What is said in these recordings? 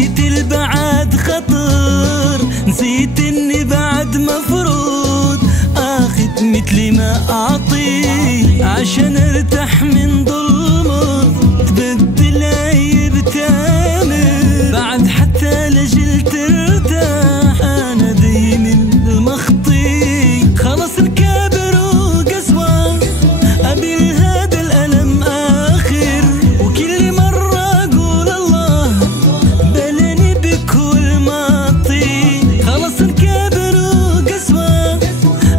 نسيت البعد خطر، نسيت اني بعد مفروض اخذ مثلي ما اعطي عشان ارتاح من ظلمه. تبدل عيب تامر بعد حتى لجل ترتاح، انا دايم المخطي خلص الكابر وقسوة قبل هذا الألم آخر. وكل مرة أقول الله بلاني بكل ماطي، خلص الكابر وقسوة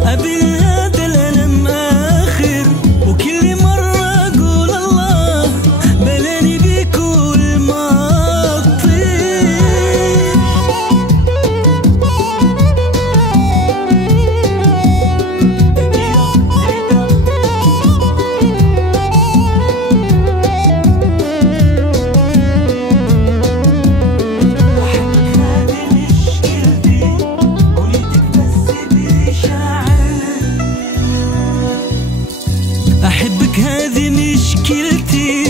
قبل هذا الألم آخر. وكل مرة أقول الله بلاني بكل ماطي. أحبك هذه مشكلتي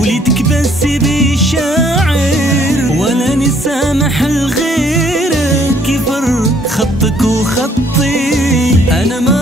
وليتك بس بشاعر، ولا نسامح الغيرك يفرق خطك وخطي. أنا ما